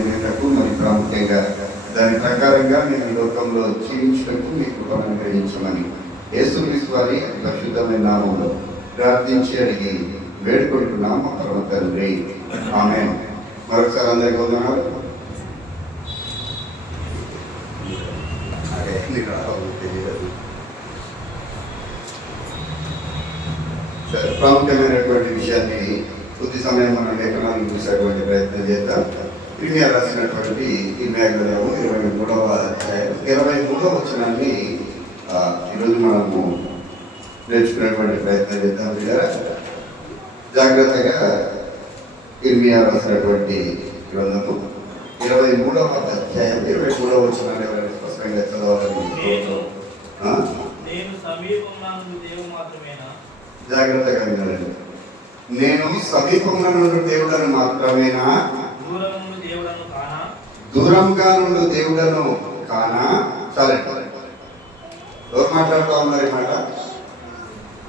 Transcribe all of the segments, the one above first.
పొందేటకు మరి ప్రాముఖ్యంగా దాని ప్రకారంగా మేము ఈ లోకంలో జీవించటకు మీ కృపను అనుగ్రహించమని యేసుక్రీస్తు వారి పరిశుద్ధమైన నామంలో ప్రార్థించి అడిగి వేడుకుంటున్నాం మా పరమ తండ్రి. ఆమేన్. మరొకసారి అందరికీ వందనాలు. ప్రాముఖ్యమైనటువంటి విషయాన్ని కొద్ది సమయం మనం లేఖనాలను చూసేటువంటి ప్రయత్నం చేద్దాం. ఇర్మియా రాసినటువంటి ఇర్మియా గ్రంథము 23వ అధ్యాయం 23వ వచనాన్ని ఈరోజు మనము నేర్చుకునేటువంటి ప్రయత్నం చేద్దాం. జాగ్రత్తగా ఇర్మియా రాసినటువంటి గ్రంథము 23వ అధ్యాయం 23వ వచనాన్ని ఎవరైనా స్పష్టంగా చదవాలని జాగ్రత్తగా వినాలండి. నేను సమీపంలో నుండి దేవుడను మాత్రమేనా, దూరంగా నుండి దేవుడను కానా? చాలండి. ఎవరు మాట్లాడుతూ ఉన్నారు ఈ మాట?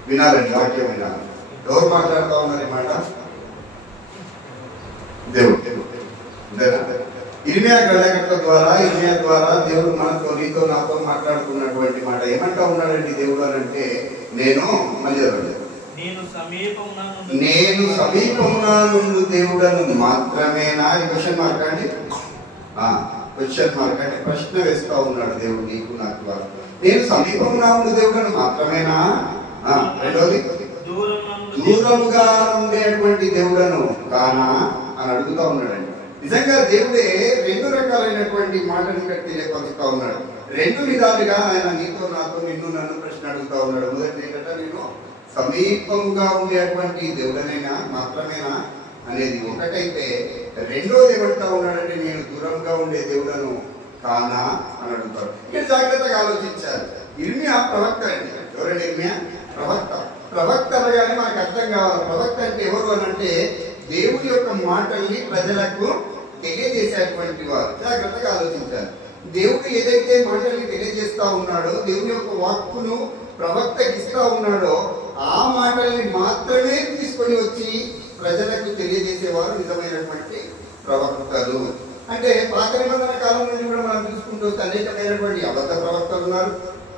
వినాలండి, వాక్యం వినాలి. ఎవరు మాట్లాడుతూ ఉన్నారు ఈ మాట? దేవుడు. ఇర్మియా గ్రంథకర్త ద్వారా, ఇర్మియా ద్వారా దేవుడు మనతో, నీతో, నాతో మాట్లాడుకున్నటువంటి మాట ఏమంటా ఉన్నాడండి దేవుడు అని అంటే, నేను మళ్ళీ నేను సమీపంలో నుండి దేవుడను మాత్రమేనా? ఈ క్వశ్చన్ మార్క్ అండి, క్వశ్చన్ మార్క్ అంటే ప్రశ్న వేస్తా ఉన్నాడు దేవుడు నీకు నాకు. నేను సమీపంలో ఉండే దేవుడను మాత్రమేనా? రెండోది, దూరంగా ఉండేటువంటి దేవుడను కానా అని అడుగుతా ఉన్నాడండి. నిజంగా దేవుడే రెండు రకాలైనటువంటి మాటలు ఇక్కడ తెలియపరుస్తా ఉన్నాడు. రెండు విధాలుగా ఆయన నీతో, నాతో, నిన్ను, నన్ను ప్రశ్న అడుగుతా ఉన్నాడు. మొదటి ఏంటంటే, నేను సమీపంగా ఉండేటువంటి దేవుడనైనా మాత్రమేనా అనేది ఒకటైతే, రెండోది ఏమంటా ఉన్నాడంటే, నేను దూరంగా ఉండే దేవుడను కానా అని అడుగుతాడు. ఇక్కడ జాగ్రత్తగా ఆలోచించాలి. ఇర్మియా ప్రవక్త అండి. ఎవరండి ఇర్మియా? ప్రవక్త. ప్రవక్త అనగానే మనకు అర్థం కావాలి. ప్రవక్త అంటే ఎవరు అని అంటే, దేవుడి యొక్క మాటల్ని ప్రజలకు తెలియజేసేటువంటి వారు. జాగ్రత్తగా ఆలోచించాలి. దేవుడు ఏదైతే మాటల్ని తెలియజేస్తా ఉన్నాడో, దేవుని యొక్క వాక్కును ప్రవక్తకి ఇస్తా ఉన్నాడో, ఆ మాటల్ని మాత్రమే తీసుకొని వచ్చి ప్రజలకు తెలియజేసేవారు నిజమైనటువంటి ప్రవక్తలు. అంటే పాత నిబంధన కాలం నుండి కూడా మనం చూసుకుంటూ వస్తే అనేకమైనటువంటి అబద్ధ ప్రవక్తలు ఉన్నారు,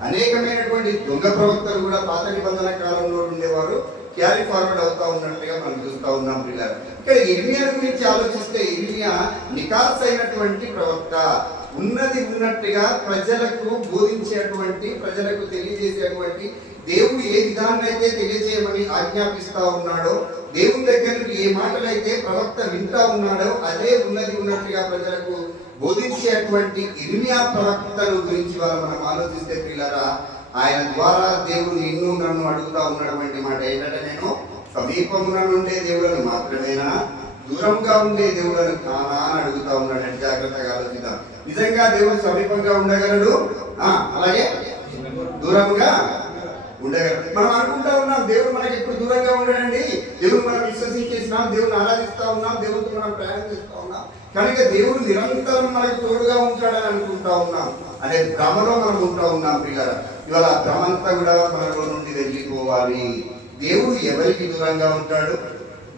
అనేకమైనటువంటి దొంగ ప్రవక్తలు కూడా పాత నిబంధన కాలంలో ఉండేవారు. క్యారీ ఫార్వర్డ్ అవుతా ఉన్నట్టుగా మనం చూస్తూ ఉన్నాం పిల్లలు. ఇక్కడ ఇర్మియా గురించి ఆలోచిస్తే, ఇర్మియా నికాస్ అయినటువంటి ప్రవక్త, ఉన్నది ఉన్నట్టుగా ప్రజలకు బోధించేటువంటి, ప్రజలకు తెలియజేసేటువంటి, దేవుడు ఏ విధాన్ని అయితే తెలియజేయమని ఆజ్ఞాపిస్తా ఉన్నాడో, దేవుని దగ్గర నుండి ఏ మాటలైతే ప్రవక్త వింటా ఉన్నాడో, అదే ఉన్నది ఉన్నట్టుగా ప్రజలకు బోధించేటువంటి ఇర్మియా ప్రవక్తను గురించి మనం ఆలోచిస్తే పిల్లరా, ఆయన ద్వారా దేవుడు నిన్ను నన్ను అడుగుతా ఉన్నటువంటి మాట ఏంటంటే, నేను సమీపంలో ఉండే దేవులను మాత్రమేనా, దూరంగా ఉండే దేవులను కానా అని అడుగుతా ఉన్నాడు. జాగ్రత్తగా ఆలోచిద్దాం. నిజంగా దేవుడు సమీపంగా ఉండగలడు, అలాగే దూరంగా ఉండగలడు. మనం అనుకుంటా ఉన్నాం దేవుడు మనకి ఎప్పుడు దూరంగా ఉండడండి, దేవుడు మనం విశ్వసించేసినాం, దేవుడిని ఆరాధిస్తా ఉన్నాం, దేవుడితో మనం ప్రయాణం చేస్తా ఉన్నాం కనుక దేవుడు నిరంతరం మనకు తోడుగా ఉంటాడని అనుకుంటా ఉన్నాం. అనే భ్రమలో మనం ఉంటా ఉన్నాం పిల్లలు. ఇవాళ భ్రమంతా కూడా మనలో నుండి వెళ్ళిపోవాలి. దేవుడు ఎవరికి దూరంగా ఉంటాడు,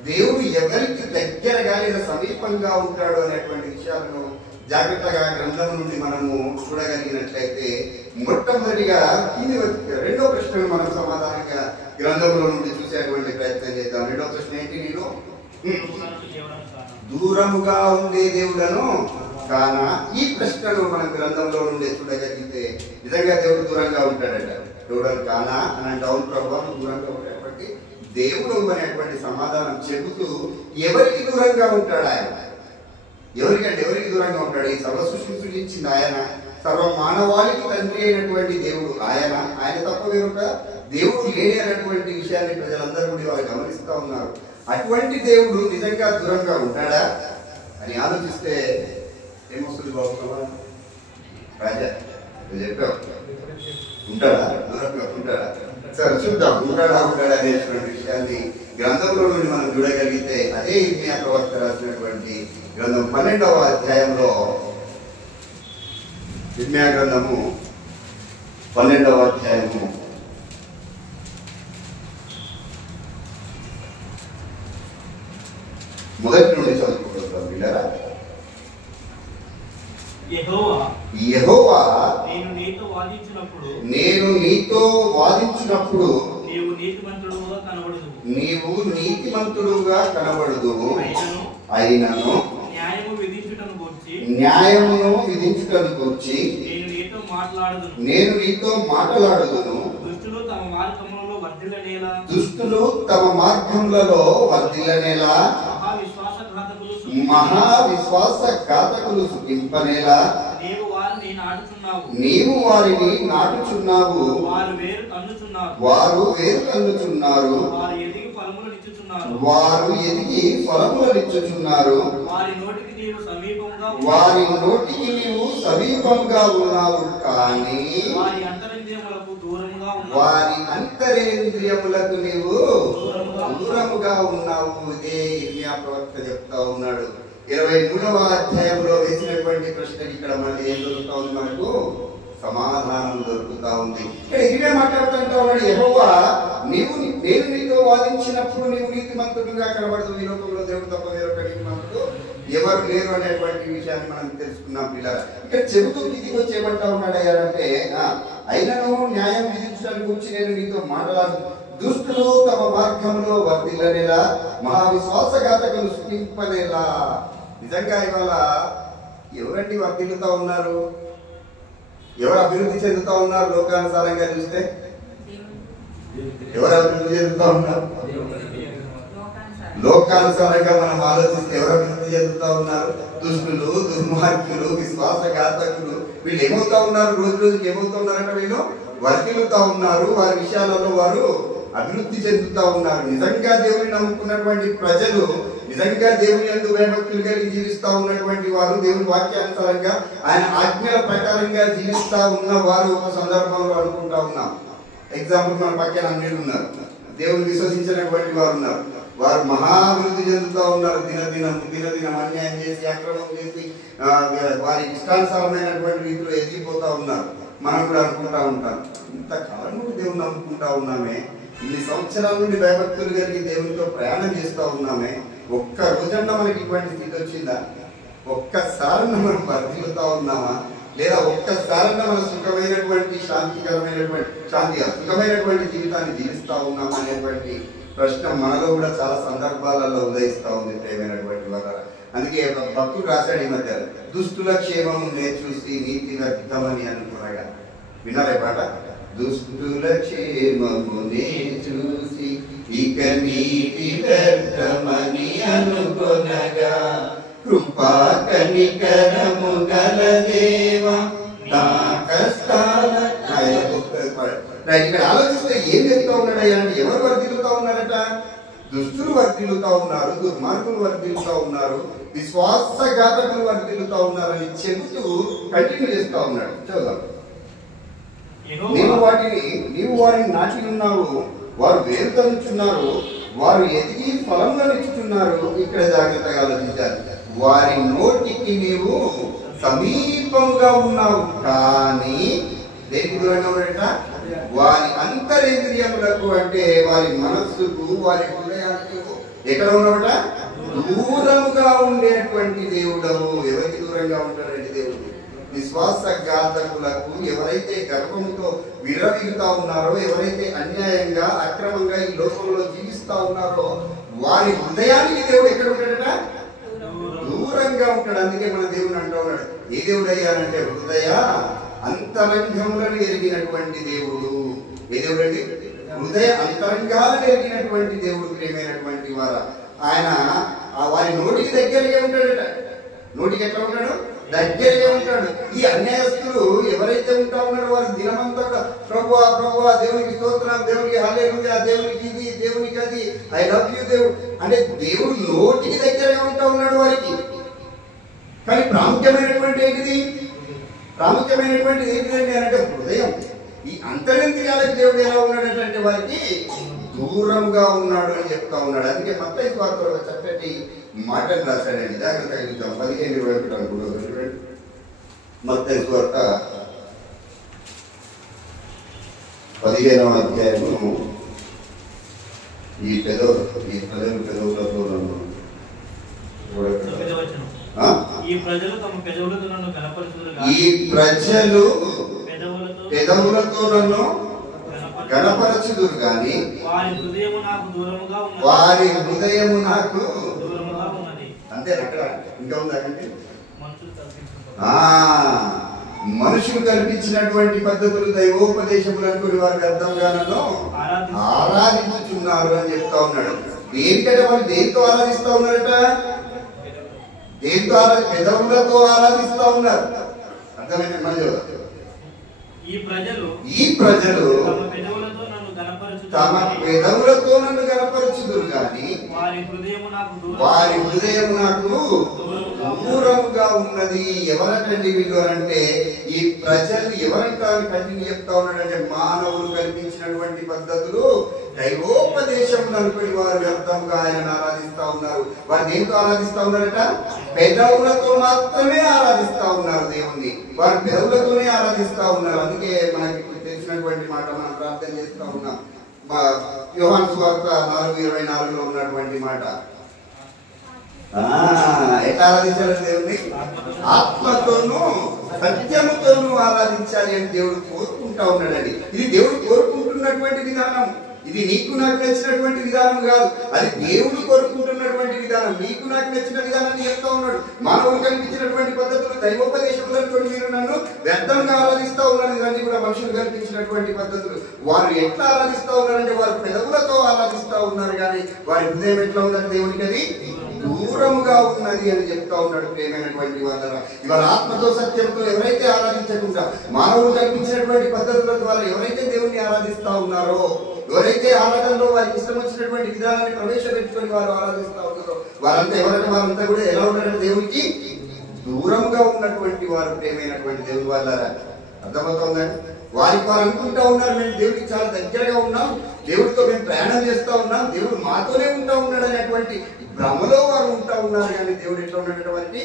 దేవుడు ఎవరికి దగ్గరగా లేదా సమీపంగా ఉంటాడు అనేటువంటి విషయాలను జాగ్రత్తగా గ్రంథం నుండి మనము చూడగలిగినట్లయితే, మొట్టమొదటిగా రెండో ప్రశ్నను మనం సమాధానంగా గ్రంథంలో నుండి చూసేటువంటి ప్రయత్నం చేద్దాం. రెండో ప్రశ్న ఏంటి? నేను దూరముగా ఉండే దేవుడను కానా? ఈ ప్రశ్నను మనం గ్రంథంలో నుండి చూడగలిగితే, నిజంగా దేవుడు దూరంగా ఉంటాడట. దేవుడు కానా అని అంటే, అవును ప్రభువు దూరంగా ఉండేటువంటి దేవుడు అనేటువంటి సమాధానం చెబుతూ, ఎవరికి దూరంగా ఉంటాడు ఆయన? ఎవరికంటే ఎవరికి దూరంగా ఉంటాడు? ఈ సర్వ సృష్టిని సృష్టించింది ఆయన, సర్వ మానవాళికి తండ్రి అయినటువంటి దేవుడు ఆయన. ఆయన తప్ప వేరొక దేవుడు లేని అనేటువంటి విషయాన్ని ప్రజలందరూ కూడా వాళ్ళు గమనిస్తూ ఉన్నారు. అటువంటి దేవుడు నిజంగా దూరంగా ఉంటాడా అని ఆలోచిస్తే ఏమొస్తుంది బాబు? రాజా చెప్పావు, ఉంటాడా? దూరంగా ఉంటాడా? సరే చూద్దాం, ఉంటాడా అనేటువంటి విషయాన్ని గ్రంథంలో నుండి మనం చూడగలిగితే, అదే ఇర్మియా ప్రవక్త రాసినటువంటి గ్రంథం 12వ అధ్యాయంలో, ఇర్మియా గ్రంథము 12వ అధ్యాయము 1 నుండి చదువుకుంటాం పిల్లరా. యెహోవా నేను నీతో వాదించినప్పుడు నీవు నీతిమంతుడుగా కనబడుదువు. అయినను న్యాయమును విధించుటను గూర్చి నేను నీతో మాట్లాడుదును. దుష్టులు తమ మార్గములలో వర్ధిల్లనేలా మహా విశ్వాసఘాతకులు సుఖింపనేలా నీవు వారిని నాటుచున్నావు. వారు వేరు కన్నుచున్నారు. వారు ఎదిగి ఫలములనిచ్చుచున్నారు. వారి నోటికి నీవు సమీపంగా ఉన్నావు, కానీ వారి అంతరేంద్రియములకు నీవు దూరముగా ఉన్నావు. ఇదే ఇర్మియా ప్రవక్త చెప్తా ఉన్నాడు. 23వ అధ్యాయంలో వేసినటువంటి ప్రశ్నకి ఇక్కడ మళ్ళీ ఏం దొరుకుతా ఉంది? మనకు సమాధానం దొరుకుతా ఉంది. ఇక్కడ ఇదే మాట్లాడుతుంటా ఉన్నాడు, యెహోవా నేను నీతో వాదించినప్పుడు నీవు నీతిమంతుడుగా కనబడదు. ఈ లోకంలో దేవుడు తప్ప వేరొక నీతిమంతుడు ఎవరు లేరు అనేటువంటి విషయాన్ని మనం తెలుసుకున్నాం పిల్లలు. ఇక్కడ చెబుతూ కిందికి వచ్చి ఏమంటా ఉన్నాడు అయ్యారంటే, అయినను న్యాయం విధించడానికి గురించి నేను నీతో మాట్లాడు. దుష్టులు తమ మార్గంలో వర్ధిల్లనేలా మహా విశ్వాసఘాతకులు సుఖింపనేలా. నిజంగా ఇవాళ ఎవరండి వర్ధిల్లుతా ఉన్నారు? ఎవరు అభివృద్ధి చెందుతా ఉన్నారు? లోకానుసారంగా చూస్తే ఎవరు అభివృద్ధి చెందుతా ఉన్నారు? లోకానుసారంగా మనం ఆలోచిస్తే ఎవరు అభివృద్ధి చెందుతా ఉన్నారు? దుష్టులు, దుర్మార్గులు, విశ్వాసఘాతకులు. వీళ్ళు ఏమవుతా ఉన్నారు? రోజు రోజుకి ఏమవుతా ఉన్నారంటే వీళ్ళు వర్ధిల్లుతా ఉన్నారు. వారి విషయాలలో వారు అభివృద్ధి చెందుతా ఉన్నారు. నిజంగా దేవుని నమ్ముకున్నటువంటి ప్రజలు, నిజంగా దేవుని యందు భయభక్తులు కలిగి జీవిస్తా ఉన్నటువంటి వారు, దేవుని వాక్యానుసారంగా ఆయన ఆజ్ఞల ప్రకారంగా జీవిస్తా ఉన్న వారు ఒక సందర్భంలో అనుకుంటా ఉన్నాం. ఎగ్జాంపుల్ మన పక్కన అన్నిలు ఉన్నారు, దేవుని విశ్వసించినటువంటి వారు ఉన్నారు. వారు మహాభివృద్ధి చెందుతా ఉన్నారు. దినదినం అన్యాయం చేసి, అక్రమం చేసి, వారి ఇష్టానుసారమైనటువంటి రీతిలో ఎదిగిపోతా ఉన్నారు. మనం కూడా అనుకుంటా ఉంటాం, ఇంతకాలం నుండి దేవుని నమ్ముకుంటా ఉన్నామే, ఇన్ని సంవత్సరాల నుండి భయభక్తులు కలిగి దేవునితో ప్రయాణం చేస్తూ ఉన్నామే, ఒక్క రోజన్నా మనకి ఇటువంటి స్థితి వచ్చిందా? ఒక్కసారన్నా మనం వర్ధిల్లుతా ఉన్నామా? లేదా ఒక్కసారన్నా మన సుఖమైనటువంటి సుఖమైనటువంటి జీవితాన్ని జీవిస్తా ఉన్నామా అనేటువంటి ప్రశ్న మనలో కూడా చాలా సందర్భాలలో ఉదయిస్తా ఉంది ప్రేమైనటువంటి వారు. అందుకే భక్తుడు రాశాడు ఈ మధ్య, దుష్టుల క్షేమము నే చూసి నీతి వ్యర్థమని అనుకునగా. విన్నారే పాట? దుష్టుల క్షేమము నే చూసి ఇక నీతి వ్యర్థమని అనుకునగా, కృపా కనికరము గల దేవా నా కష్టాల. ఇక్కడ ఆలోచిస్తే ఏం చెప్తా ఉన్నాడయ్యా అంటే, ఎవరు వర్ధిల్లుతా ఉన్నారట? దుష్టులు వర్ధిల్లుతా ఉన్నారు, దుర్మార్గులు వర్ధిల్లుతా ఉన్నారు, విశ్వాసఘాతకులు వర్ధిల్లుతా ఉన్నారని చెబుతూ కంటిన్యూ చేస్తా ఉన్నాడు. చదువు. నీవు వారిని నాటి ఉన్నావు, వారు వేరు తనుచున్నారు, వారు ఎదిగి ఫలంలో ఇచ్చుతున్నారు. ఇక్కడ జాగ్రత్తగా ఆలోచించాలి. వారి నోటికి నీవు సమీపంగా ఉన్నావు, కానీ దేనికి దూరంగా ఉన్నాడట? వారి అంతరేంద్రియములకు, అంటే వారి మనస్సుకు, వారి హృదయానికి ఎక్కడ ఉన్నాడట? దూరముగా ఉండేటువంటి దేవుడవు. ఎవరికి దూరంగా ఉంటాడండి దేవుడు? విశ్వాసఘాతకులకు. ఎవరైతే గర్భముతో విర్రవీగుతా ఉన్నారో, ఎవరైతే అన్యాయంగా అక్రమంగా ఈ లోకంలో జీవిస్తా ఉన్నారో, వారి హృదయానికి దేవుడు ఎక్కడ ఉంటాడట? దూరంగా ఉంటాడు. అందుకే మన దేవుడు అంటూ ఉన్నాడు, ఏ దేవుడు అయ్యానంటే హృదయ అంతరంగములను ఎరిగినటువంటి దేవుడు. ఏ దేవుడు అండి? హృదయ అంతరంగాలను ఎరిగినటువంటి దేవుడు. ప్రేమైనటువంటి వారు, ఆయన వారి నోటికి దగ్గరగా ఉంటాడట. నోటికి ఎట్లా ఉంటాడు? దగ్గరగా ఉంటాడు. ఈ అన్యాయస్తులు ఎవరైతే ఉంటా ఉన్నారో వారు దినమంతా ప్రభువా ప్రభువా, దేవునికి స్తోత్రం, దేవునికి హల్లెలూయా, దేవునికి ఇది, దేవునికి అది, ఐ లవ్ యూ దేవుడు అంటే దేవుడు నోటికి దగ్గరగా ఉంటా ఉన్నాడు వారికి. కానీ ప్రాముఖ్యమైనటువంటి ఏంటిది? ప్రాముఖ్యమైనటువంటిది ఏంటిదండి అంటే హృదయం. ఈ అంతరింద్రియాలకు దేవుడు ఎలా ఉన్నాడంటే వారికి దూరంగా ఉన్నాడు అని చెప్తా ఉన్నాడు. అందుకే మత్తయి సువార్తలో ఒక చక్కటి మాటలు రాశాడండి. జాగ్రత్తగా చూద్దాం. 15:21 అనుకుంటున్నాడు. మత్తయి సువార్త 15వ అధ్యాయము ఈ ప్రజలు పెదవులతో ఈ ప్రజలు తమ పెదవులతో నన్ను గణపరచుదురు ఈ ప్రజలు పెదవులతో పెదవులతో నన్ను గణపరచుదురు గాని వారి హృదయము నాకు దూరముగా ఉన్నది. వారి హృదయము నాకు దూరముగా ఉన్నది. అంతే అక్కడ ఇంకా ఉందా అంటే మనుషులు తగ్గించుకుంటారు. మనుషులు కల్పించినటువంటి పద్ధతులు దైవోపదేశములు అనుకుని వారికి అర్థం కానో ఆరాధించుతున్నారు అని చెప్తా ఉన్నాడు. దేనికంటే వాళ్ళు దేంతో ఆరాధిస్తా ఉన్నారట? దేంతో పెదవులతో ఆరాధిస్తా ఉన్నారు. అర్థమైంది? మళ్ళీ ఈ ప్రజలు తమ పెదవులతో నన్ను గణపరచుదురు కానీ వారి హృదయం నాకు దూరముగా ఉన్నది. ఎవరంటండి వీళ్ళు అంటే ఈ ప్రజలు ఎవరంటారని కంటిన్యూ చెప్తా ఉన్నాడంటే మానవులు కల్పించినటువంటి పద్ధతులు దైవోపదేశములు అనుకుని వారు వ్యర్థంగా ఆయన ఆరాధిస్తా ఉన్నారు. వారు దేంతో ఆరాధిస్తా ఉన్నారట? పెదవులతో మాత్రమే ఆరాధిస్తా ఉన్నారు దేవుణ్ణి. వారు పెదవులతోనే ఆరాధిస్తా ఉన్నారు. అందుకే మనకి తెలిసినటువంటి మాట మనం ప్రార్థన చేస్తా ఉన్నాం. యోహాను సువార్త 4:24 ఉన్నటువంటి మాట. ఎట్లా ఆరాధించాలి దేవుణ్ణి? ఆత్మతోనూ సత్యముతోనూ ఆరాధించాలి అని దేవుడు కోరుకుంటా ఉన్నాడండి. ఇది దేవుడు కోరుకుంటున్నటువంటి విధానం. ఇది నీకు నాకు నచ్చినటువంటి విధానం కాదు. అది దేవుడు కోరుకుంటున్నటువంటి విధానం. నీకు నాకు నచ్చిన విధానాన్ని చెప్తా ఉన్నాడు. మానవులు కల్పించినటువంటి పద్ధతులు దైవోపదేశములతో మీరు నన్ను వ్యర్థంగా ఆరాధిస్తా ఉన్నారు. ఇవన్నీ కూడా మనుషులు కల్పించినటువంటి పద్ధతులు. వారు ఎట్లా ఆరాధిస్తా ఉన్నారంటే వారు పెదవులతో ఆరాధిస్తా ఉన్నారు కానీ వారి హృదయం ఎట్లా ఉందంటే దేవునికి అది దూరముగా ఉన్నది అని చెప్తా ఉన్నాడు. ప్రేమైనటువంటి వాళ్ళ ఇవాళ ఆత్మతో సత్యంతో ఎవరైతే ఆరాధించకుండా మానవులు కల్పించినటువంటి పద్ధతుల ద్వారా ఎవరైతే దేవుణ్ణి ఆరాధిస్తా ఉన్నారో, ఎవరైతే ఆరాధనలో వారికి ఇష్టం వచ్చినటువంటి విధానాన్ని ప్రవేశపెట్టుకొని వారు ఆరాధిస్తా ఉన్నారో వారంతా ఎవరైనా వారంతా కూడా ఎలా ఉన్నారంటే దేవునికి దూరంగా ఉన్నటువంటి వారు. ప్రేమైనటువంటి దేవుని వాళ్ళ అర్థమవుతుందండి. వారికి వారు అనుకుంటా ఉన్నారు మేము దేవుడికి చాలా దగ్గరగా ఉన్నాం, దేవుడితో మేము ప్రయాణం చేస్తా ఉన్నాం, దేవుడు మాతోనే ఉంటా ఉన్నాడు అనేటువంటి భ్రమలో వారు ఉంటా ఉన్నారు. కానీ దేవుడు ఎట్లా ఉన్నాడు? వారికి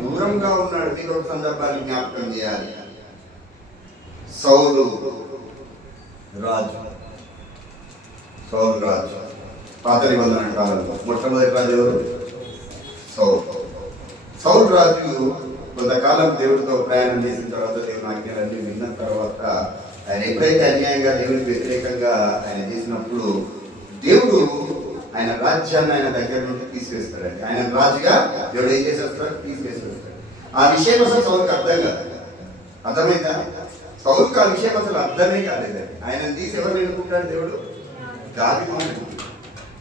దూరంగా ఉన్నాడు. మీకు ఒక సందర్భాన్ని జ్ఞాపకం చేయాలి. సౌలు రాజు పాత నిబంధన కాలంలో మొట్టమొదటి రాజు ఎవరు? సౌలు రాజు కొంతకాలం దేవుడితో ప్రయాణం చేసిన తర్వాత దేవుని ఆజ్ఞలన్నీ విన్న తర్వాత ఆయన ఎప్పుడైతే అన్యాయంగా దేవునికి వ్యతిరేకంగా ఆయన చేసినప్పుడు దేవుడు ఆయన రాజ్యాన్ని ఆయన దగ్గర నుండి తీసివేస్తాడండి. ఆయన రాజుగా దేవుడు ఏం చేసేస్తాడు? తీసివేస్తాడు. ఆ విషయం అసలు సౌలుకి అర్థం కాదు. అర్థమైందా? సౌలుకి ఆ విషయం అసలు అర్థమే కాలేదండి. ఆయన తీసి ఎవరు ఎన్నుకుంటాడు? దేవుడు దావీదుని.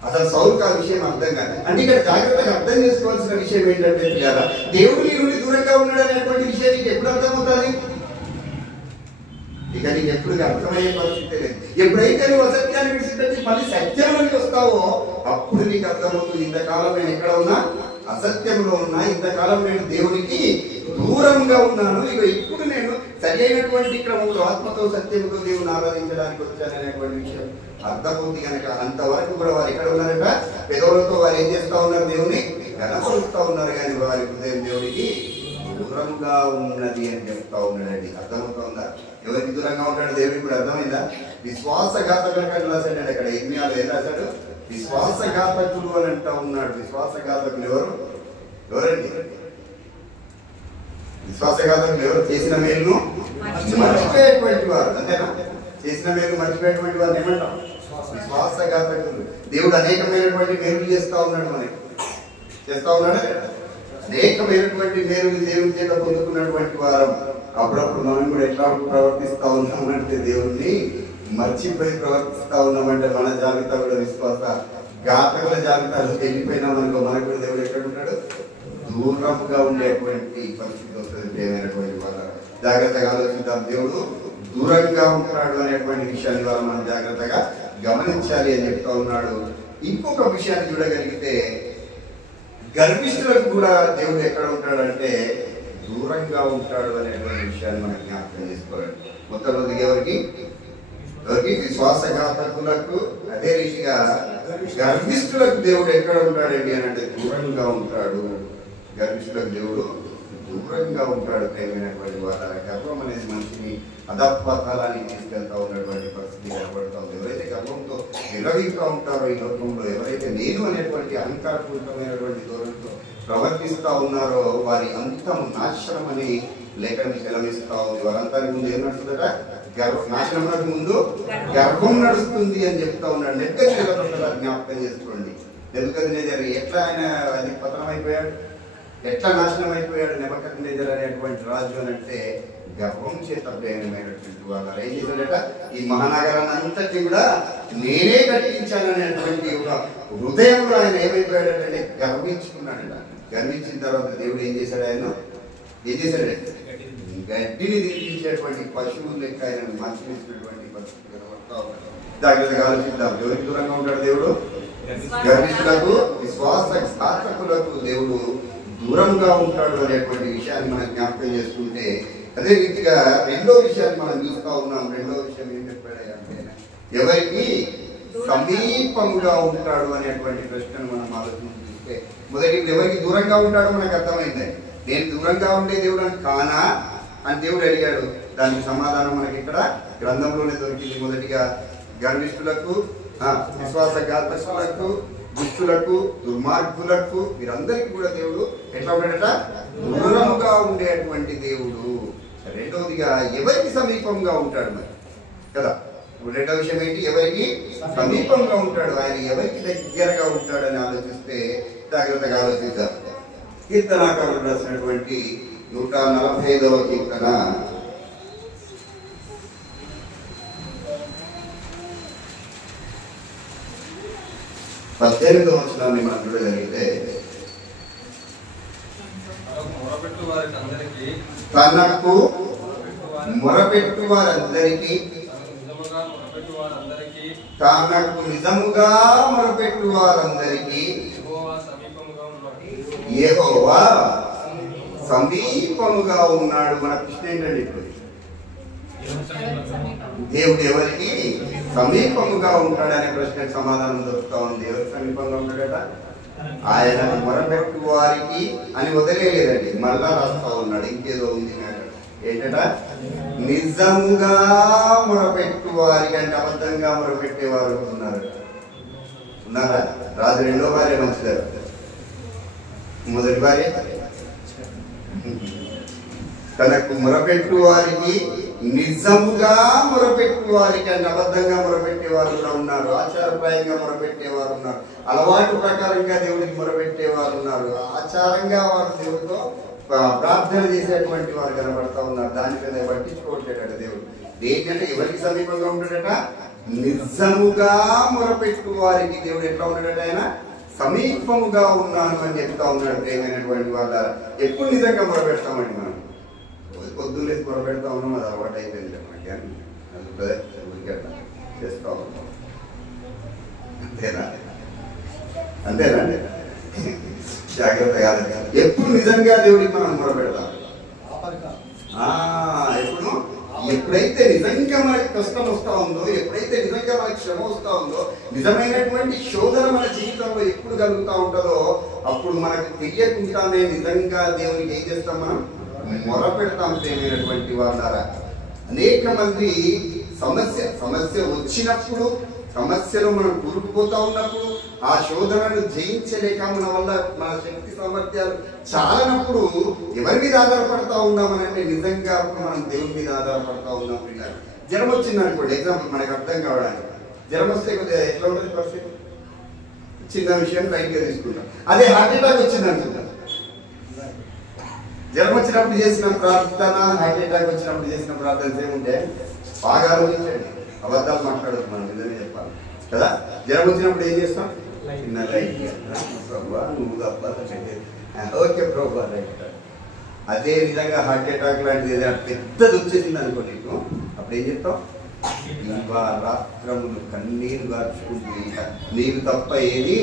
అసలు సౌలుకి ఆ విషయం అర్థం కాదు. అంటే ఇక్కడ జాగ్రత్తగా అర్థం చేసుకోవాల్సిన విషయం ఏంటంటే దేవుడు నీ నుండి దూరంగా ఉన్నాడు అనేటువంటి విషయం నీకు ఎప్పుడు అర్థమవుతుంది? ఇక నీకు ఎప్పుడు అర్థమయ్యే పరిస్థితి లేదు. ఎప్పుడైతే నువ్వు అసత్యాన్ని విడిచిపెట్టి మళ్ళీ సత్యంలోకి వస్తావో అప్పుడు నీకు అర్థమవుతుంది ఇంతకాలం నేను ఎక్కడ ఉన్నా? అసత్యంలో ఉన్నా. ఇంతకాలం నేను దేవునికి దూరంగా ఉన్నాను. ఇక ఇప్పుడు నేను సరి అయినటువంటి క్రమంలో ఆత్మతో సత్యంతో దేవుని ఆరాధించడానికి వచ్చాననేటువంటి విషయం అర్థమవుతుంది కనుక అంతవరకు కూడా వారు ఎక్కడ ఉన్నారట? పెదవులతో వారు ఏం చేస్తా ఉన్నారు? దేవుని కనపరుస్తా ఉన్నారు కానీ వారి హృదయం దేవుడికి దూరంగా ఉన్నది అని చెప్తా ఉన్నాడండి. అర్థమవుతుందా? ఎవరికి దూరంగా ఉంటాడు? దేవుడికి కూడా అర్థమైందా? విశ్వాసఘాతకులకు అని రాశాడు. అక్కడ యెర్మీయాలో ఏం రాశాడు? విశ్వాసఘాతకులు అని అంటా ఉన్నాడు. విశ్వాసఘాతకులు ఎవరండి? విశ్వాసఘాతకులు ఎవరు? చేసిన మేలును మర్చిపోయేటువంటి వారు. అంతేనా? చేసిన మేలు మర్చిపోయేటువంటి వారు ఏమంటాం? విశ్వాసఘాతకులు. దేవుడు అనేకమైనటువంటి మేలు చేస్తా ఉన్నాడు. మనకి చేస్తా ఉన్నాడు. అనేకమైనటువంటి మేలు దేవుని చేత పొందుకున్నటువంటి వారం. అప్పుడప్పుడు మనం కూడా ఎట్లా ప్రవర్తిస్తా ఉన్నామంటే దేవుణ్ణి మర్చిపోయి ప్రవర్తిస్తా ఉన్నామంటే మన జాబితా కూడా విశ్వాస ఘాతకుల జాబితాలో వెళ్ళిపోయినామనుకో మనకు కూడా దేవుడు ఎక్కడ ఉంటాడు? దూరంగా ఉండేటువంటి పరిస్థితి వస్తుంది. ప్రియమైనటువంటి వాళ్ళ జాగ్రత్తగా ఆలోచిద్దాం. దేవుడు దూరంగా ఉంటాడు అనేటువంటి విషయాన్ని వాళ్ళు మనం జాగ్రత్తగా గమనించాలి అని చెప్తా ఉన్నాడు. ఇంకొక విషయాన్ని చూడగలిగితే గర్విష్ఠులకు కూడా దేవుడు ఎక్కడ ఉంటాడంటే దూరంగా ఉంటాడు అనేటువంటి విషయాన్ని మనం జ్ఞాపకం చేసుకోవాలి. మొత్తం ఎవరికి విశ్వాసఘాతకులకు, అదే రీతిగా గర్విష్ఠులకు దేవుడు ఎక్కడ ఉంటాడండి అని అంటే దూరంగా ఉంటాడు. గర్విష్ఠులకు దేవుడు దూరంగా ఉంటాడు. ప్రేమైనటువంటి వాళ్ళ గర్వం అనేది మనిషిని అధపతాలని తీసుకెళ్తా ఉన్నటువంటి పరిస్థితి కనబడుతూ ఉంది. ఎవరైతే గర్వంతో విరవిస్తూ ఉంటారో ఈ లోకంలో, ఎవరైతే నేను అనేటువంటి అహంకారపూరితమైనటువంటి ధోరణితో ప్రవర్తిస్తూ ఉన్నారో వారి అంతం నాశనం అని లేఖనం సెలవిస్తా ఉంది. వారంతానికి ముందు ఏం నడుస్తుందట? నాశనం ముందు గర్భం నడుస్తుంది అని చెప్తా ఉన్నాడు. నెక్కగా జ్ఞాపకం చేసుకోండి. నెబుకద్నెజర్ ఎట్లా ఆయన అది పతనం అయిపోయాడు, ఎట్లా నాశనం అయిపోయాడు నెబుకద్నెజర్ అనేటువంటి రాజు అని అంటే గర్భం చేత ప్రేమైనటువంటి వాళ్ళు ఏం చేశాడట? ఈ మహానగరాన్ని అంతటి కూడా నేనే కట్టించాననేటువంటి ఒక హృదయంలో ఆయన ఏమైపోయాడంటే గర్వించుకున్నాడట. గర్వించిన తర్వాత దేవుడు ఏం చేశాడు? ఆయన ఏం చేశాడంటే గడ్డిని తిరిగించేటువంటి పశువులు లెక్క ఆయన మార్చినటువంటి పరిస్థితి కనబడతా ఉన్నాడు. జాగ్రత్తగా ఆలోచిద్దాం. ఎవరికి దూరంగా ఉంటాడు దేవుడు? గర్విష్ఠులకు, విశ్వాసఘాతకులకు దేవుడు దూరంగా ఉంటాడు అనేటువంటి విషయాన్ని మనం జ్ఞాపకం చేసుకుంటే, అదే రీతిగా రెండో విషయాన్ని మనం చూస్తా ఉన్నాం. రెండో విషయం ఏం చెప్పాడంటే ఎవరికి సమీపంగా ఉంటాడు అనేటువంటి ప్రశ్నను మనం ఆలోచించుకుంటే, మొదటి ఎవరికి దూరంగా ఉంటాడో మనకు అర్థమైంది. నేను దూరంగా ఉండే దేవుడు అని కానా అని దేవుడు అడిగాడు. దానికి సమాధానం మనకి ఇక్కడ గ్రంథంలోనే దొరికింది. మొదటిగా గర్విష్ఠులకు, విశ్వాసఘాతకులకు, దుష్టులకు, దుర్మార్గులకు, వీరందరికీ కూడా దేవుడు ఎట్లా ఉంటాడట? దూరముగా ఉండేటువంటి దేవుడు. రెండవదిగా ఎవరికి సమీపంగా ఉంటాడు మరి కదా. రెండో విషయం ఏంటి? ఎవరికి సమీపంగా ఉంటాడు, ఆయన ఎవరికి దగ్గరగా ఉంటాడని ఆలోచిస్తే జాగ్రత్తగా ఆలోచిద్దాం. కీర్తనాకారుడు రాసినటువంటి 145వ కీర్తన 18వ వచనాన్ని మనం చూడగలిగితే, తనకు మొరపెట్టు వారందరికీ, తనకు నిజముగా మొరపెట్టు వారందరికీ యెహోవా సమీపముగా ఉన్నాడు. మన ప్రశ్న ఏంటండి ఇప్పుడు? దేవుడు ఎవరికి సమీపముగా ఉంటాడనే ప్రశ్నకు సమాధానం దొరుకుతా ఉంది. ఎవరికి సమీపంగా ఉంటాడట? ఆయన మొరపెట్టు వారికి అని వదిలేదండి, మళ్ళా రాస్తా ఉన్నాడు. ఇంకేదో ఉంది ఏంటట? నిజముగా మొరపెట్టు వారికి అంటే అబద్ధంగా మొరపెట్టేవారు ఉన్నారా? రాజు రెండో భార్య మంచిదారు, మొదటి భార్య తనకు మొరపెట్టు వారికి, నిజముగా మొరపెట్టు వారికి అంటే అబద్ధంగా మొరపెట్టేవారు కూడా ఉన్నారు. ఆచారప్రాయంగా మొరపెట్టేవారు ఉన్నారు. అలవాటు ప్రకారంగా దేవుడికి మొరపెట్టేవారు ఉన్నారు. ఆచారంగా వారు దేవుడితో ప్రార్థన చేసేటువంటి వారు కనబడతా ఉన్నారు. దాని మీద పట్టించుకోవట్లేదట దేవుడు. ఏంటంటే ఎవరికి సమీపంగా ఉంటాడట? నిజముగా మొరపెట్టు వారికి దేవుడు ఎట్లా ఉన్నాడట? ఆయన సమీపముగా ఉన్నాను అని చెప్తా ఉన్నాడు. ప్రేమైనటువంటి వాళ్ళ ఎప్పుడు నిజంగా మొరపెడతామండి మనం? పొద్దున్న లేసి మొరపెడతా ఉన్నాం, అది అలవాటు అయిపోయింది మనకి. చేస్తా ఉన్నాం, అంతేనా? అంతేనా? జాగ్రత్తగా ఎప్పుడు నిజంగా దేవుడికి మనం మొరపెడతాం? ఎప్పుడైతే నిజంగా మనకి కష్టం వస్తా ఉందో, ఎప్పుడైతే నిజంగా మనకి శ్రమ వస్తా ఉందో, నిజమైనటువంటి శోధన మన జీవితంలో ఎప్పుడు కలుగుతూ ఉంటుందో, అప్పుడు మనకు తెలియకుండానే నిజంగా దేవునికి ఏం చేస్తాం? మనం మొరపెడతాం. తెలియనటువంటి వాళ్ళారా, అనేక మంది సమస్య వచ్చినప్పుడు, సమస్యలో మనం కూరుకుపోతా ఉన్నప్పుడు, ఆ శోధనను జయించలేక మన వల్ల మన శక్తి సామర్థ్యాలు చాలనప్పుడు ఎవరి మీద ఆధారపడతా ఉన్నామనంటే నిజంగా మనం దేవుని మీద ఆధారపడతా ఉన్నాం. పిల్లలు జ్వరం వచ్చింది అనుకోండి, ఎగ్జాంపుల్ మనకు అర్థం కావడానికి. జ్వరం వస్తే కొద్దిగా ఎట్లా ఉంటుంది పరిస్థితి? చిన్న విషయం లైట్గా తీసుకుంటాం. అదే హార్ట్ అటాక్ వచ్చింది అనుకుంటాం. జ్వరం వచ్చినప్పుడు చేసిన ప్రార్థన, హార్ట్ అటాక్ వచ్చినప్పుడు చేసిన ప్రార్థన ఏముంటే బాగా ఆలోచించండి. అబద్ధాలు మాట్లాడదు, మనం నిజమే చెప్పాలి కదా. జ్వరం వచ్చినప్పుడు ఏం చేస్తాం? చిన్న లైట్ ప్రభా నువ్వు తప్ప ఓకే ప్రభా రైట్. అదే విధంగా హార్ట్ అటాక్ లాంటిది ఏదైనా పెద్దది వచ్చేసింది అనుకో నీకు, అప్పుడు ఏం చెప్తావు? రాత్రములు కన్నీరు గార్చుకుంటుంది, నీకు తప్ప ఏది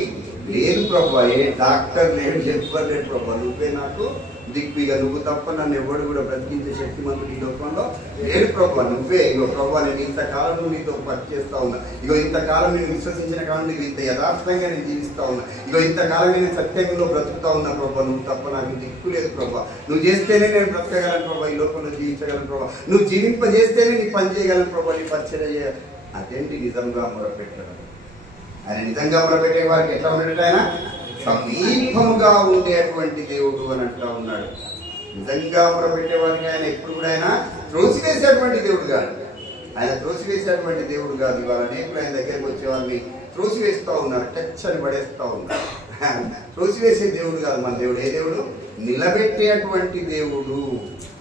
లేదు ప్రభా, ఏ డాక్టర్ లేడు, చెప్పర్ లేడు ప్రభా, నువ్వే నాకు దిక్విగా, నువ్వు తప్ప నన్ను ఎవడు కూడా బ్రతికించే శక్తి మందు ఈ లోకంలో లేడు ప్రభా, నువ్వే. ఇగో ప్రభా నేను ఇంతకాలం నువ్వు నీతో పని చేస్తా ఉన్నా, ఇగో ఇంతకాలం నేను విశ్వసించిన కాలం నీకు ఇంత యథార్థంగా నేను జీవిస్తా ఉన్నా, ఇగో ఇంతకాలం నేను సత్యంలో బ్రతుకుతా ఉన్నా ప్రభా, నువ్వు తప్ప నాకు దిక్కు లేదు ప్రభా, నువ్వు చేస్తేనే నేను బ్రతకగలను ప్రభా, ఈ లోకంలో జీవించగలను ప్రభా, నువ్వు జీవింపజేస్తేనే నీ పని చేయగలను ప్రభా, నీ పరిచర్య. అదేంటి నిజంగా మొరపెట్టడం? ఆయన నిజంగా మొరపెట్టే వారికి ఎట్లా ఉండేట? ఆయన సమీపముగా ఉండేటువంటి దేవుడు అని అంటా ఉన్నాడు. నిజంగా మొరపెట్టేవాడిని ఆయన ఎప్పుడు కూడా ఆయన త్రోసివేసేటువంటి దేవుడు కాదు. ఆయన త్రోసివేసేటువంటి దేవుడు కాదు. ఇవాళ అనేకులు ఆయన దగ్గరికి వచ్చేవారిని త్రోసివేస్తూ ఉన్నారు, టచ్ అని పడేస్తూ ఉన్నారు. త్రోసివేసే దేవుడు కాదు మన దేవుడు. ఏ దేవుడు? నిలబెట్టేటువంటి దేవుడు,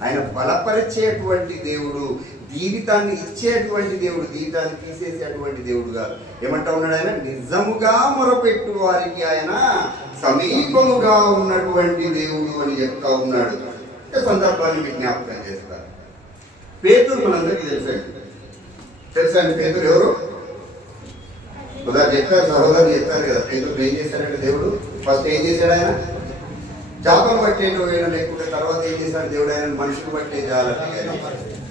ఆయన బలపరిచేటువంటి దేవుడు, జీవితాన్ని ఇచ్చేటువంటి దేవుడు, జీవితాన్ని తీసేసేటువంటి దేవుడు కాదు. ఏమంటా ఉన్నాడు ఆయన? నిజముగా మొరపెట్టు వారికి ఆయన సమీపముగా ఉన్నటువంటి దేవుడు అని చెప్తా ఉన్నాడు. సందర్భాన్ని మీకు జ్ఞాపకం చేస్తారు. పేతురు మనందరికీ తెలుసండి. పేతురు ఎవరు? ఉదాహరణ చెప్పారు, సహోదరులు చెప్పారు కదా. పేతురు ఏం చేశాడంటే దేవుడు ఫస్ట్ ఏం చేశాడు? ఆయన చేపలు పట్టేటో లేకుంటే తర్వాత ఏం చేశాడు దేవుడు? ఆయన మనుషులు పట్టే జాలని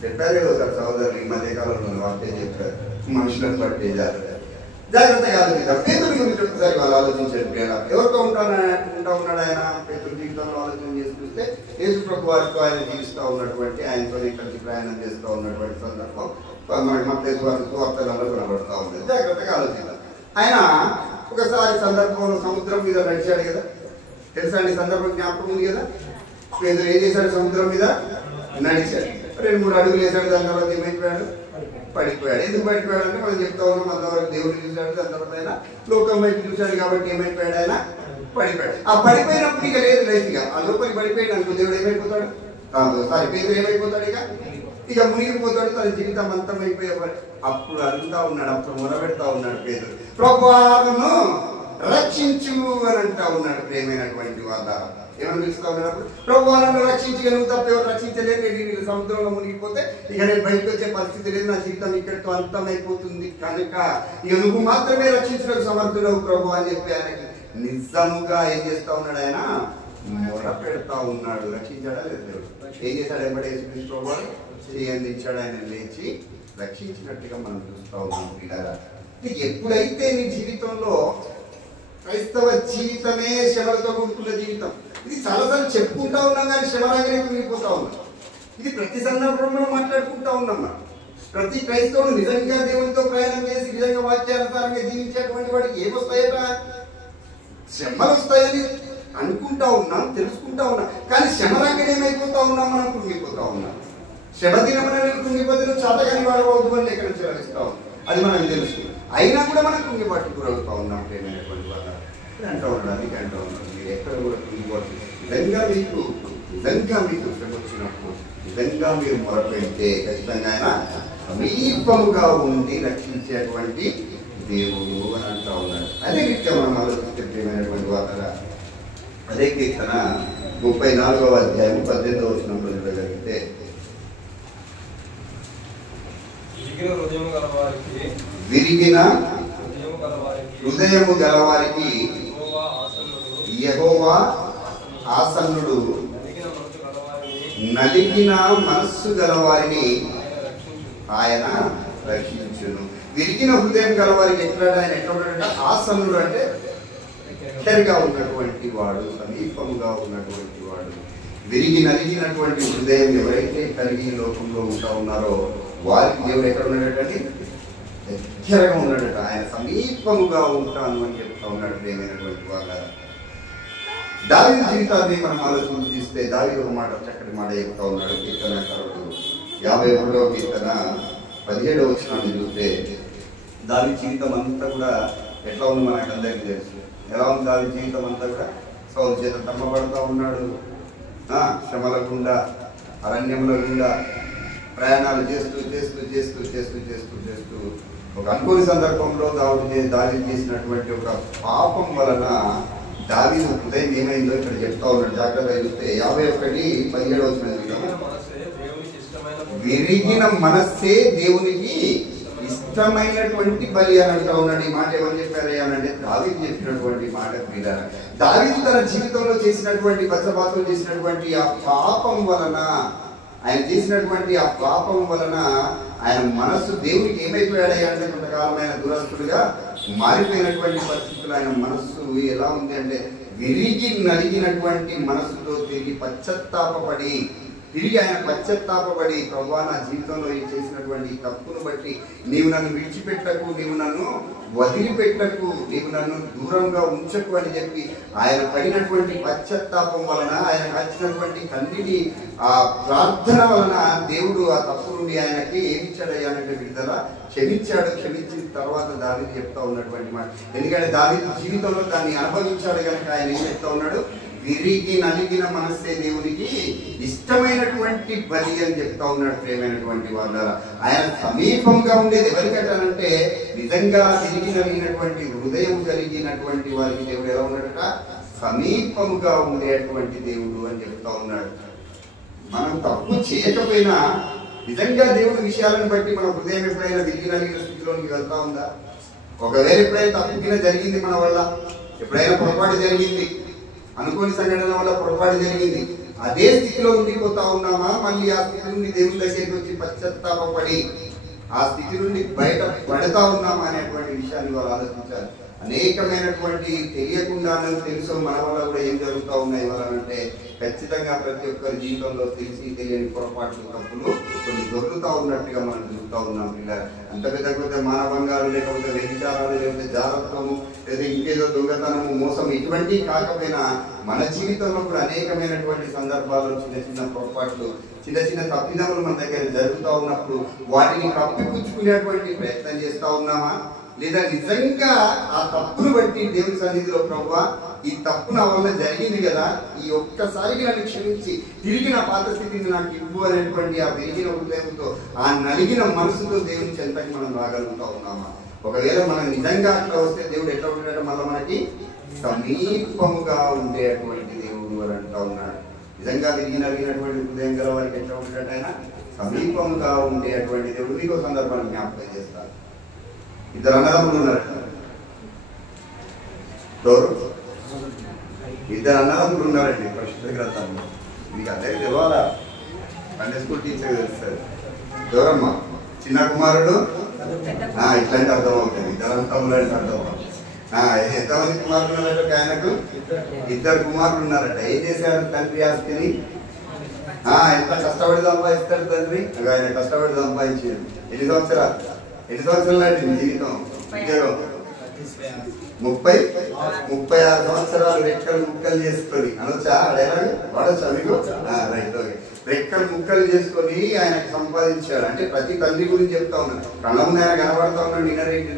చెప్పారు కదా సార్ సహోదరులు. ఈ మధ్య కాలంలో వార్తే చెప్పారు, మనుషులను పట్టే జాలి. జాగ్రత్తగా ఆలోచిద్దాం. పేతురు గురించి ఒకసారి వాళ్ళు ఆలోచించండి. ఎవరితో ఉంటా ఉన్నాడు ఆయన? పేతురు జీవితంలో ఆలోచన చేసి చూస్తే యేసు ప్రభు వారితో ఆయన జీవిస్తూ ఉన్నటువంటి, ఆయనతో కలిసి ప్రయాణం చేస్తూ ఉన్నటువంటి సందర్భం మనకి మత్తయి సువార్తలలో కనబడుతూ ఉండేది. జాగ్రత్తగా ఆలోచిద్దాం. ఆయన ఒకసారి సందర్భంలో సముద్రం మీద నడిచాడు కదా. తెలుసా అండి? సందర్భం జ్ఞాపకం ఉంది కదా. పేతురు ఏం చేశాడు? సముద్రం మీద నడిచాడు. 2-3 అడుగులు వేశాడు. దాని తర్వాత ఏమైపోయాడు? పడిపోయాడు. ఎందుకు పడిపోయాడు అంటే మనం చెప్తా ఉన్నాం, అంతవరకు దేవుడిని చూశాడు, దాని తర్వాత ఆయన లోకం వైపు చూశాడు కాబట్టి ఏమైపోయాడు? ఆయన పడిపోయాడు. ఆ పడిపోయినప్పుడు ఇక లేదు రైతుగా ఆ లోపలికి పడిపోయాడు అనుకో, దేవుడు ఏమైపోతాడు? పేతురు ఏమైపోతాడు? ఇక మునిగిపోతాడు. తన జీవితం అంతం అయిపోయేవాడు. అప్పుడు అడుగుతా ఉన్నాడు, అప్పుడు మొరబెడతా ఉన్నాడు పేతురు, ప్రభువును రక్షించు అని అంటా ఉన్నాడు. ప్రేమైనటువంటి వాళ్ళ ఏమని పిలుస్తా ఉన్నాడు? ప్రభువును రక్షించి, నువ్వు తప్ప ఎవరు రక్షించలేదు. నేను సముద్రంలో మునిగిపోతే ఇక నేను బయటకు వచ్చే పరిస్థితి లేదు, నా జీవితం ఇక్కడితో అంతమైపోతుంది కనుక ఇక నువ్వు మాత్రమే రక్షించడానికి సమర్థుడవు ప్రభు అని చెప్పి ఆయనకి నిజముగా ఏం చేస్తా ఉన్నాడు? ఆయన మొర పెడతా ఉన్నాడు. రక్షించాడా లేదు? ఏం చేశాడు? ఎంబడే ప్రభు అందించాడు. ఆయన లేచి రక్షించినట్టుగా మనం చూస్తా ఉన్నాం. పిల్లరా, ఎప్పుడైతే నీ జీవితంలో క్రైస్తవ జీవితమే శ్రమలతో కూడుకున్న జీవితం, ఇది చాలాసార్లు చెప్పుకుంటా ఉన్నాం కానీ శ్రమలాగానే మిగిలిపోతా ఉన్నాం. ఇది ప్రతి సందర్భంలో మాట్లాడుకుంటా ఉన్నాం. మనం ప్రతి క్రైస్తవుడు నిజంగా దేవునితో ప్రయాణం చేసి నిజంగా వాక్యానుసారంగా జీవించేటువంటి వాడికి ఏమొస్తాయట? శ్రమలు వస్తాయని అనుకుంటా ఉన్నాం, తెలుసుకుంటా ఉన్నాం. కానీ శ్రమలాగానే ఏమైపోతా ఉన్నాం? మనం కృంగిపోతా ఉన్నాం. శ్రమ దినమని కృంగిపోతే నువ్వు చాతగాని వాడవద్దు అని ఇక్కడ చెల్లిస్తా ఉన్నాం. అది మనకు తెలుసు. అయినా కూడా మనం కృంగిపాటు గురవుతా ఉన్నాం. ప్రేమైనటువంటి వాళ్ళ అంటూ ఉండడానికి అంటూ ఉన్నాం. మీరు ఎక్కడ కూడా కృంగిపోతుంది. నిజంగా మీకు శ్రమ వచ్చినప్పుడు నిజంగా మీరు మొరపెడితే ఖచ్చితంగా ఆయన సమీపముగా ఉండి రక్షించేటువంటి దేవుడు అని అంటూ ఉన్నాడు. అదే రీత్యా మనం ఆలోచించే ప్రేమైనటువంటి వాళ్ళ అదే కీర్తన 34వ అధ్యాయం 18వ వచనంలో చూడగలిగితే, విరిగిన హృదయము గలవారికి యెహోవా ఆసన్నుడు, నలిగిన మనస్సు గలవారిని ఆయన రక్షించును. విరిగిన హృదయం గలవారికి ఆయన ఎట్లా ఉంటాడంటే ఆసన్నుడు, అంటే దగ్గరగా ఉన్నటువంటి వాడు, సమీపముగా ఉన్నటువంటి వాడు. విరిగి నలిగినటువంటి హృదయం ఎవరైతే కలిగి లోకంలో ఉంటా ఉన్నారో వారికి దేవుడు ఎక్కడ ఉన్నాడటండి? దగ్గరగా ఉన్నాడట. ఆయన సమీపముగా ఉంటాను అని చెప్తా ఉన్నాడు. ప్రేమైనటువంటి వాళ్ళ దావీదు జీవితాన్ని మనం ఆలోచన చేస్తే దావీదు ఒక మాట, చక్కటి మాట చెప్తా ఉన్నాడు. కీర్తనకారుడు 51వ కీర్తన 17వ వచనాన్ని చూస్తే దావీదు జీవితం అంతా కూడా ఎట్లా ఉంది మనకు అందరికీ తెలుసు. ఎలా ఉంది దావీదు జీవితం అంతా కూడా? సౌలు చేత తమ్మబడతా ఉన్నాడు. శ్రమల గుండా, అరణ్యంలో గుండా ప్రయాణాలు చేస్తూ చేస్తూ చేస్తూ చేస్తూ చేస్తూ చేస్తూ ఒక అనుకోని సందర్భంలో దావీదు చేసినటువంటి ఒక పాపం వలన దావీదు హృదయం ఏమైందో ఇక్కడ చెప్తా ఉన్నాడు. జాగ్రత్తగా చూస్తే 51:17 వచనం, విరిగిన మనస్సే దేవునికి ఇష్టమైనటువంటి బలి అని అంటా ఉన్నాడు. ఈ మాట ఎవరు చెప్పారు అంటే దావీదు చెప్పినటువంటి మాట. దావీదు తన జీవితంలో చేసినటువంటి పక్షపాతం చేసినటువంటి ఆ పాపం వలన, ఆయన చేసినటువంటి ఆ పాపం వలన ఆయన మనస్సు దేవుడికి ఏమైపోయాడు అంటే కొంతకాలమైన దురస్తుడుగా మారిపోయినటువంటి పరిస్థితులు. ఆయన మనస్సు ఎలా ఉంది అంటే విరిగి నలిగినటువంటి మనస్సుతో తిరిగి పశ్చాత్తాపడి ఆయన పశ్చాత్తాపడి, ప్రభువా నా జీవితంలో చేసినటువంటి తప్పును బట్టి నీవు నన్ను విడిచిపెట్టకు, నీవు నన్ను వదిలిపెట్టకు, నీవు నన్ను దూరంగా ఉంచకు అని చెప్పి ఆయన పడినటువంటి పశ్చాత్తాపం వలన, ఆయన వచ్చినటువంటి కన్నీటి ఆ ప్రార్థన వలన దేవుడు ఆ తప్పు నుండి ఆయనకి ఏమి ఇచ్చాడయ్యా అంటే విడుదల క్షమించాడు. క్షమించిన తర్వాత దావీదు చెప్తా ఉన్నటువంటి మాట, ఎందుకంటే దావీదు జీవితంలో దాన్ని అనుభవించాడు కనుక ఆయన ఏం చెప్తా ఉన్నాడు, విరిగి నలిగిన మనస్సే దేవునికి ఇష్టమైనటువంటి బలి అని చెప్తా ఉన్నాడు. ప్రేమైనటువంటి వాళ్ళ ఆయన సమీపంగా ఉండేది ఎవరికటానంటే నిజంగా విరిగి నలిగినటువంటి హృదయం కలిగినటువంటి వారికి దేవుడు ఎలా ఉన్నాడట, సమీపముగా ఉండేటువంటి దేవుడు అని చెప్తా ఉన్నాడు. మనం తప్పు చేయకపోయినా నిజంగా దేవుడి విషయాలను బట్టి మన హృదయం ఎప్పుడైనా విరిగి నలిగిన స్థితిలోనికి వెళ్తా ఉందా? ఒకవేళ ఎప్పుడైనా తప్పుకిన జరిగింది, మన వల్ల ఎప్పుడైనా పొరపాటు జరిగింది, అనుకోని సంఘటనల వల్ల పొరపాటు జరిగింది, అదే స్థితిలో ఉండిపోతా ఉన్నామా? మళ్ళీ ఆ స్థితి నుండి దేవుని దగ్గరికి వచ్చి పశ్చాత్తాపడి ఆ స్థితి నుండి బయట పడతా ఉన్నామా అనేటువంటి విషయాన్ని వాళ్ళు ఆలోచించాలి. అనేకమైనటువంటి తెలియకుండానే తెలుసు మన వల్ల కూడా ఏం జరుగుతూ ఉన్నాయి వాళ్ళంటే, ఖచ్చితంగా ప్రతి ఒక్కరి జీవితంలో తెలిసి తెలియని పొరపాట్లు, తప్పులు కొన్ని దొరుకుతూ ఉన్నట్టుగా మనం చూస్తూ ఉన్నాం. పిల్లలు అంత పెద్ద మానవంగాలు, లేకపోతే వ్యభిచారాలు, లేకపోతే జాగ్రత్తము, లేదా ఇంకేదో దొంగతనము, మోసం ఇటువంటివి కాకపోయినా మన జీవితంలో కూడా అనేకమైనటువంటి సందర్భాల్లో చిన్న చిన్న పొరపాట్లు, చిన్న చిన్న తప్పిదములు మన దగ్గర జరుగుతూ ఉన్నప్పుడు వాటిని కప్పిపుచ్చుకునేటువంటి ప్రయత్నం చేస్తూ ఉన్నామా? లేదా నిజంగా ఆ తప్పును బట్టి దేవుని సన్నిధిలో ప్రభువా ఈ తప్పు నా వల్ల జరిగింది కదా, ఈ ఒక్కసారికి నన్ను క్షమించి తిరిగిన పాత స్థితిని నాకు ఇవ్వు అనేటువంటి ఆ పెరిగిన హృదయంతో, ఆ నలిగిన మనసుతో దేవుని చెంతకి మనం రాగలుగుతా ఉన్నామా? ఒకవేళ మనం నిజంగా అట్లా వస్తే దేవుడు ఎట్లా ఉంటాడో మళ్ళీ మనకి సమీపముగా ఉండేటువంటి దేవుడు అని అంటా ఉన్నాడు. నిజంగా నలిగినటువంటి హృదయం గల వారికి ఎట్లా ఉంటాడు ఆయన? సమీపముగా ఉండేటువంటి దేవుడు. మీకు సందర్భాన్ని జ్ఞాపకం చేస్తారు. ఇద్దరు అన్నదమ్ములు ఉన్నారట. ఇద్దరు అన్నదమ్ములు ఉన్నారండి పరిశుద్ధ గ్రంథంలో. మీకు అందరికీ తెలవాలా, సండే స్కూల్ టీచర్ తెలుస్తారు. ఎవరమ్మా? చిన్న కుమారుడు ఇట్లాంటి అర్థం అవుతుంది, ఇద్దరు అన్నదమ్ములు అంటే అర్థం అవుతుంది. ఎంతమంది కుమారులు ఉన్నారట ఆయనకు? ఇద్దరు కుమారులు ఉన్నారట. ఏం చేశారు తండ్రి ఆస్తిని? ఎంత కష్టపడి సంపాదిస్తాడు తండ్రి? ఆయన కష్టపడి సంపాదించాడు. ఎన్ని సంవత్సరాలు అంటే జీవితం ఉద్యోగం 36 సంవత్సరాలు రెక్కలు ముక్కలు చేసుకొని అనొచ్చా? వాడొచ్చా మీకు? Right, okay. రెక్కలు ముక్కలు చేసుకొని ఆయనకు సంపాదించాడు. అంటే ప్రతి తండ్రి గురించి చెప్తా ఉన్నాడు. కళ్ళము ఆయన కనబడతా ఉన్నాడు,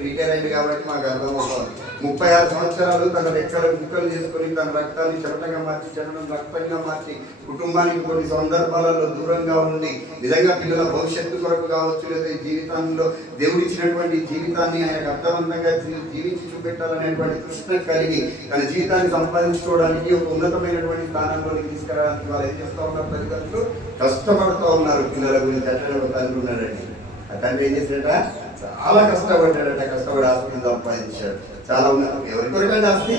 రిటైర్ అయింది కాబట్టి మాకు అర్థమవుతుంది. 36 సంవత్సరాలు తన రెక్కలు ముక్కలు చేసుకొని తన రక్తాన్ని చెమటగా మార్చి, చెమటను రక్తంగా మార్చి, కుటుంబానికి కొన్ని సందర్భాలలో దూరంగా ఉండి, నిజంగా పిల్లల భవిష్యత్తు కొరకు కావచ్చు, లేదా జీవితంలో దేవుడు ఇచ్చినటువంటి జీవితాన్ని ఆయనకు అర్థవంతంగా జీవించి చూపెట్టాలనేటువంటి తృష్ణ కలిగి తన జీవితాన్ని సంపాదించుకోవడానికి ఒక ఉన్నతమైనటువంటి స్థానంలోకి తీసుకురావడానికి వాళ్ళు ఏం చేస్తూ ఉన్నారు? తల్లిదండ్రులు కష్టపడుతూ ఉన్నారు. పిల్లల గురించి అట్లనే ఒక తండ్రి ఉన్నాడండి. ఆ తండ్రి ఏం చేశాడట? చాలా కష్టపడ్డాడట. కష్టపడి ఆస్తిని సంపాదించాడు. చాలా ఉన్నారు. ఎవరి కొరకండి ఆస్తి?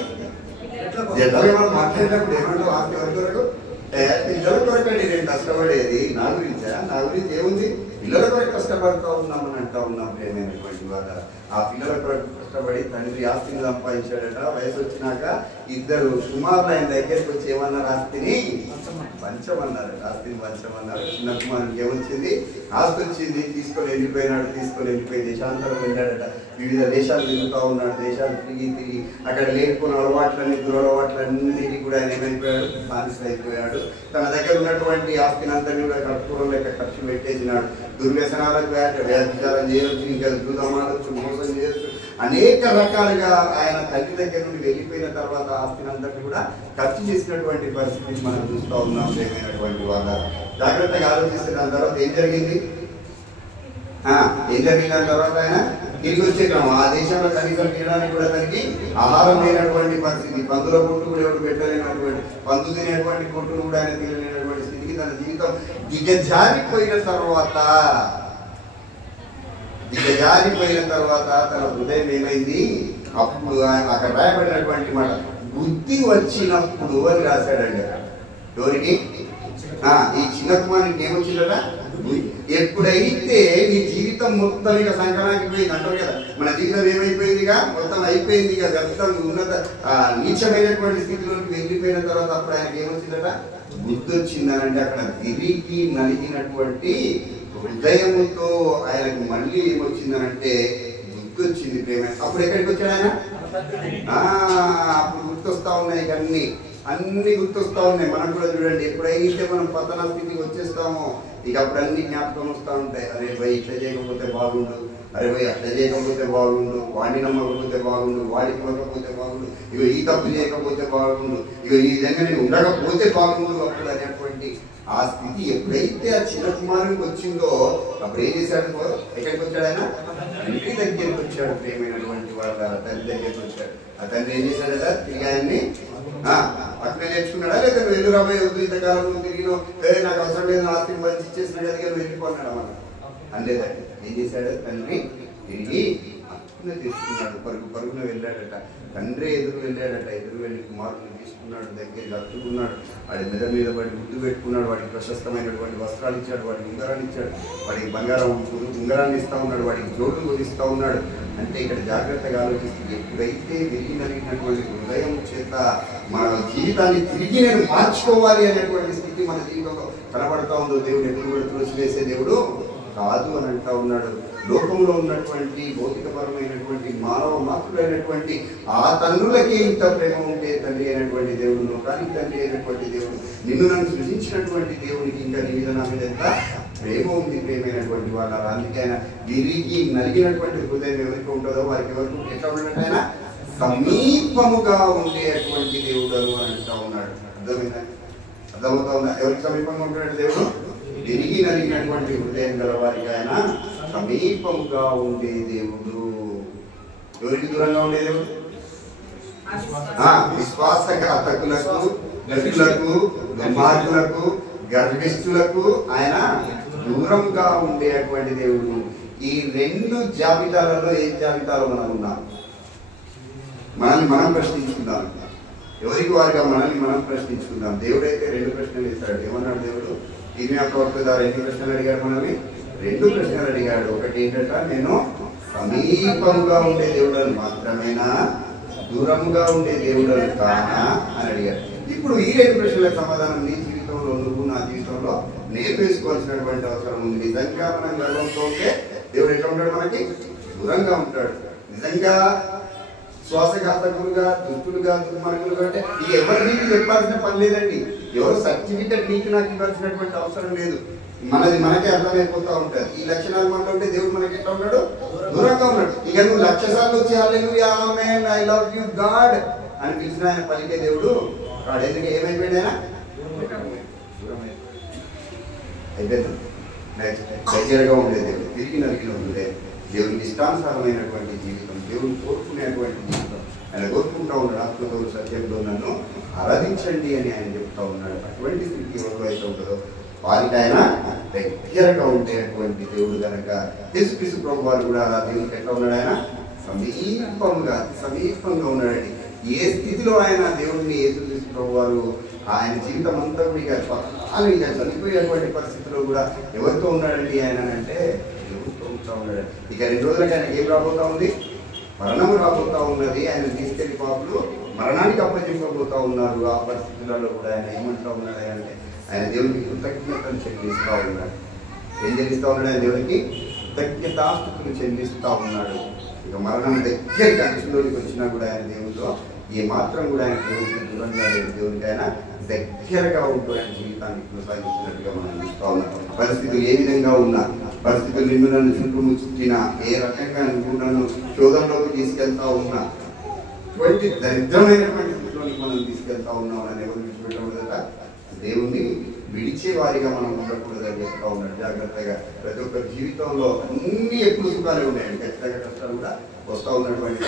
మనం మాట్లాడేటప్పుడు ఏమంటాం? ఆస్తి ఎవరి కొరకు? పిల్లల కొరకండి నేను కష్టపడేది. నా గురించి ఏముంది? పిల్లల కొరకు కష్టపడుతూ ఉన్నామని అంటా ఉన్నాం. ప్రేమైనటువంటి వాళ్ళ ఆ పిల్లల కొరకు కష్టపడి తండ్రి ఆస్తిని సంపాదించాడట. వయసు వచ్చినాక ఇద్దరు కుమారులు ఆయన దగ్గరికి వచ్చి ఏమన్నారు? ఆస్తిని పంచమన్నారు. ఆస్తిని పంచమన్నారు. చిన్న కుమారునికి ఏమొచ్చింది? ఆస్తి వచ్చింది. తీసుకొని వెళ్ళిపోయి దేశాంతరం వెళ్ళాడట. వివిధ దేశాలు తిరుగుతూ ఉన్నాడు. దేశాలు తిరిగి అక్కడ లేకపోయిన అలవాట్లన్నీ, దురలవాట్లన్నిటికీ కూడా ఆయన ఏమైపోయాడు? బానిస అయిపోయాడు. తన దగ్గర ఉన్నటువంటి ఆస్తిని అంతా కూడా కర్పూరం లెక్క ఖర్చు పెట్టేసినాడు. దుర్వ్యసనాలకు వ్యాధిచారం చేయవచ్చు, ఇంకా దూదమాడచ్చు, మోసం చేయొచ్చు, అనేక రకాలుగా ఆయన తల్లి దగ్గర నుండి వెళ్ళిపోయిన తర్వాత ఆస్తిని అంతటి కూడా ఖర్చు చేసినటువంటి పరిస్థితిని మనం చూస్తూ ఉన్నాం. ఏమైనటువంటి వాళ్ళ జాగ్రత్తగా ఆలోచిస్తే దాని తర్వాత ఏం జరిగింది? దాని తర్వాత ఆయన తిరిగి వచ్చేటాము. ఆ దేశంలో కనీసం తినడానికి కూడా తనకి ఆహారం లేనటువంటి పరిస్థితి. పందుల కొట్టు కూడా ఎవరు పెట్టలేనటువంటి, పందు తినేటువంటి కొట్టును కూడా ఆయన తినలేనటువంటి స్థితికి తన జీవితం దిగజారిపోయిన తర్వాత తన హృదయం ఏమైంది? అప్పుడు అక్కడ రాయబడినటువంటి మాట బుద్ధి వచ్చినప్పుడు అని రాశాడండి. అక్కడ ఎవరికి? ఈ చిన్న కుమారునికి ఏమొచ్చిందట? ఎప్పుడైతే నీ జీవితం మొత్తం ఇక సంకరానికి పోయింది అంటారు కదా, మన జీవితం ఏమైపోయిందిగా? మొత్తం అయిపోయింది. ఇక గతం ఉన్నత నీచమైనటువంటి స్థితిలోకి వెళ్ళిపోయిన తర్వాత అప్పుడు ఆయనకి ఏమొచ్చిందట? బుద్ధి వచ్చిందనంటే అక్కడ తిరిగి నలిగినటువంటి హృదయముతో ఆయనకు మళ్ళీ ఏమొచ్చిందనంటే గుర్తొచ్చింది ప్రేమ. అప్పుడు ఎక్కడికి వచ్చాడు ఆయన? అప్పుడు గుర్తొస్తా ఉన్నాయి అన్ని గుర్తొస్తా ఉన్నాయి. మనం కూడా చూడండి, ఎప్పుడైతే మనం పతన స్థితికి వచ్చేస్తామో ఇక అప్పుడు అన్ని జ్ఞాపకం వస్తూ ఉంటాయి. అరే భయ్ ఇట్లా చేయకపోతే బాగుండు, అరే భయ్ అట్లా చేయకపోతే బాగుండు, వాడిని నమ్మకపోతే బాగుండు, వాడికి ఇవ్వకపోతే బాగుండు, ఇగో ఈ తప్పు చేయకపోతే బాగుండు, ఇగో ఈ విధంగా నేను ఉండకపోతే బాగుండు అప్పుడు అనేటువంటి ఆ స్థితి ఎప్పుడైతే ఆ చిన్న కుమారునికి వచ్చిందో అప్పుడు ఏం చేశాడు? ఎక్కడికి వచ్చాడు ఆయన? తండ్రి దగ్గరికి వచ్చాడు. ప్రేమైనటువంటి వాళ్ళ తండ్రి దగ్గరికి వచ్చాడు. ఆ తండ్రి ఏం చేశాడట? తిరిగి ఆయన్ని అట్లే నేర్చుకున్నాడా? లేదా వెళ్ళు రాబోయే వద్దు ఇంతకాలం తిరిగినో నాకు అవసరం లేదు ఆస్తిని మంచి ఇచ్చేసినాడు అది వెళ్ళిపోన్నాడు అన్నమాట. అనలేదండి. ఏం చేశాడు? తండ్రి తిరిగి అక్కున తెచ్చుకున్నాడు. పరుగున వెళ్ళాడట. తండ్రి ఎదురు వెళ్ళాడట. ఎదురు వెళ్ళి కుమారుని తీసుకున్నాడు, దగ్గరికి హత్తుకున్నాడు, వాడి మెడ మీద వాడి ముద్దు పెట్టుకున్నాడు, వాడికి ప్రశస్తమైనటువంటి వస్త్రాలు ఇచ్చాడు, వాడికి ఉంగరాన్ని ఇచ్చాడు, వాడికి బంగారం ఉంగరాన్ని ఇస్తా ఉన్నాడు, వాడికి జోడులు కొనిస్తా ఉన్నాడు. అంటే ఇక్కడ జాగ్రత్తగా ఆలోచిస్తుంది, ఎప్పుడైతే వెలిగినటువంటి హృదయం చేత మన జీవితాన్ని తిరిగి నేను మార్చుకోవాలి అనేటువంటి స్థితి మన జీవితంలో కనబడతా ఉందో, దేవుడు ఎప్పుడు కూడా తులసివేసే దేవుడు కాదు అని అంటా ఉన్నాడు. లోకంలో ఉన్నటువంటి భౌతికపరమైనటువంటి మానవ మాతృడైనటువంటి ఆ తండ్రులకే ఇంత ప్రేమ ఉంటే తండ్రి అయినటువంటి దేవుడు, లోకానికి తండ్రి అయినటువంటి దేవుడు, నిన్ను నన్ను సృజించినటువంటి దేవునికి ఇంకా నీ మీద నా మీద ఎంత ప్రేమ ఉంది. ప్రేమైనటువంటి వాళ్ళ అందుకే ఆయన విరిగి నలిగినటువంటి హృదయం ఎవరికి ఉంటుందో వారికి ఎవరికి ఎట్లా ఉన్నట్టు ఆయన సమీపముగా ఉండేటువంటి దేవుడు అని అంటా ఉన్నాడు. అర్థమవుతా ఉందా? ఎవరికి సమీపంగా ఉంటాడు దేవుడు? విరిగి నలిగినటువంటి హృదయం గల వారికి ఆయన సమీపముగా ఉండే దేవుడు. ఎవరికి దూరంగా ఉండే దేవుడు? విశ్వాసఘాతకులకు, గర్భులకు, దుర్మార్గులకు, గర్విష్ఠులకు ఆయన దూరంగా ఉండేటువంటి దేవుడు. ఈ రెండు జాబితాలలో ఏ జాబితాలో మనం ఉన్నాం? మనల్ని మనం ప్రశ్నించుకుందాం. ఎవరికి వారిగా మనల్ని మనం ప్రశ్నించుకుందాం. దేవుడైతే రెండు ప్రశ్నలు ఇస్తాడు. ఏమన్నాడు దేవుడు? ఇర్మియా ప్రవక్త ద్వారా ఎన్ని ప్రశ్నలు అడిగాడు? మనల్ని రెండు ప్రశ్నలు అడిగాడు. ఒకటి ఏంటంట, నేను సమీపంగా ఉండే దేవుడని మాత్రమేనా, దూరంగా ఉండే దేవుడని కానా అని అడిగాడు. ఇప్పుడు ఈ రెండు ప్రశ్నలకు సమాధానం నీ జీవితంలో, నువ్వు నా జీవితంలో నేర్పేసుకోవాల్సినటువంటి అవసరం ఉంది. నిజంగా మనం గర్వంతో ఉంటే దేవుడు ఎట్లా ఉంటాడు? మనకి దూరంగా ఉంటాడు. నిజంగా శ్వాసఘాతకులుగా, దుష్టులుగా, దుర్మార్గులుగా అంటే ఇది ఎవరు నీకు చెప్పాల్సిన పని లేదండి. ఎవరు సర్టిఫికెట్ నీకు నాకు ఇవ్వాల్సినటువంటి అవసరం లేదు. మనది మనకే అర్థమైపోతా ఉంటుంది. ఈ లక్షణాలు మనలో ఉంటే దేవుడు మనకి ఎట్లా ఉన్నాడు? దూరంగా ఉన్నాడు. ఇక నువ్వు 1,00,000 సార్లు వచ్చి హల్లెలూయా ఆమేన్ ఐ లవ్ యు గాడ్ అని పిలిచిన ఆయన పలికే దేవుడు కాడు. ఎందుకు ఏమైపోయింది ఆయన? అయిపోయింది. దగ్గరగా ఉండే దేవుడు, తిరిగి నలిగిన ఉండే దేవునికి ఇష్టానుసారమైనటువంటి జీవితం, దేవుని కోరుకునేటువంటి జీవితం ఆయన కోరుకుంటా ఉన్నాడు. ఆత్మతో సత్యంలో నన్ను ఆరాధించండి అని ఆయన చెప్తా ఉన్నాడు. అటువంటి స్థితి ఎవరు అయితే ఉంటుందో వారికి ఆయన దగ్గరగా ఉండేటువంటి దేవుడు కనుక యేసుక్రీస్తు ప్రభు వారు కూడా అలా దేవునికి ఎట్లా ఉన్నాడు? ఆయన సమీపంగా ఉన్నాడండి. ఏ స్థితిలో ఆయన దేవుడిని యేసుక్రీస్తు ప్రభు వారు ఆయన జీవితం అంతా కూడా ఇక చనిపోయేటువంటి పరిస్థితిలో కూడా ఎవరితో ఉన్నాడండి ఆయన అంటే దేవుడితో ఉంటా ఉన్నాడు. ఇక 2 రోజులకి ఆయనకి ఏం రాబోతా ఉంది? మరణము రాబోతా ఉన్నది. ఆయన తీసుకెళ్లి పాపులు మరణానికి అప్పచెప్పబోతా ఉన్నారు. ఆ పరిస్థితులలో కూడా ఆయన ఏమంటా ఉన్నాడు అంటే ఆయన దేవునికి కృతజ్ఞతలు చెల్లిస్తూ ఉన్నాడు. ఏం చెల్లిస్తూ ఉన్నాడు? ఆయన దేవునికి కృతజ్ఞతాస్తుతులు చెల్లిస్తూ ఉన్నాడు. ఇక మరణం దగ్గరికి అంచులోకి వచ్చినా కూడా ఆయన దేవుడితో ఏ మాత్రం కూడా ఆయన దేవుడికి దూరంగా లేదు. దేవుడికి ఆయన దగ్గరగా ఉంటూ ఆయన జీవితాన్ని కొనసాగించినట్టుగా మనం చూస్తూ ఉన్నాం. పరిస్థితులు ఏ విధంగా ఉన్నా, పరిస్థితులు నిన్ను నన్ను చుట్టినా, ఏ రకంగా నువ్వు నన్ను శోధంలోకి తీసుకెళ్తా ఉన్నా, ఇటువంటి దరిద్రమైనటువంటి స్థితిలోకి మనం తీసుకెళ్తా ఉన్నాం అని ఎవరు విడిచిపెట్టకూడదట. దేవుణ్ణి విడిచే వారిగా మనం ఉండకూడదని చెప్తా ఉన్నాడు. జాగ్రత్తగా ప్రతి ఒక్కరి జీవితంలో అన్ని ఎప్పుడు సుఖాలే ఉన్నాయండి, ఖచ్చితంగా కష్టాలు కూడా వస్తూ ఉన్నటువంటి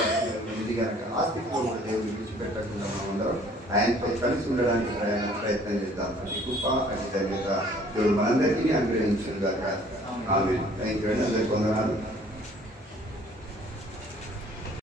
ఇది కనుక ఆ స్థితిలో కూడా దేవుని విడిచిపెట్టకుండా మనం అందరం ఆయనతో కలిసి ఉండడానికి ప్రయత్నం చేద్దాం. అతి కృప, అతి ధన్యత దేవుడు మనందరికీ అనుగ్రహించుగాక. ఆమేన్. థాంక్యూ అండి. అందరికీ వందనాలు.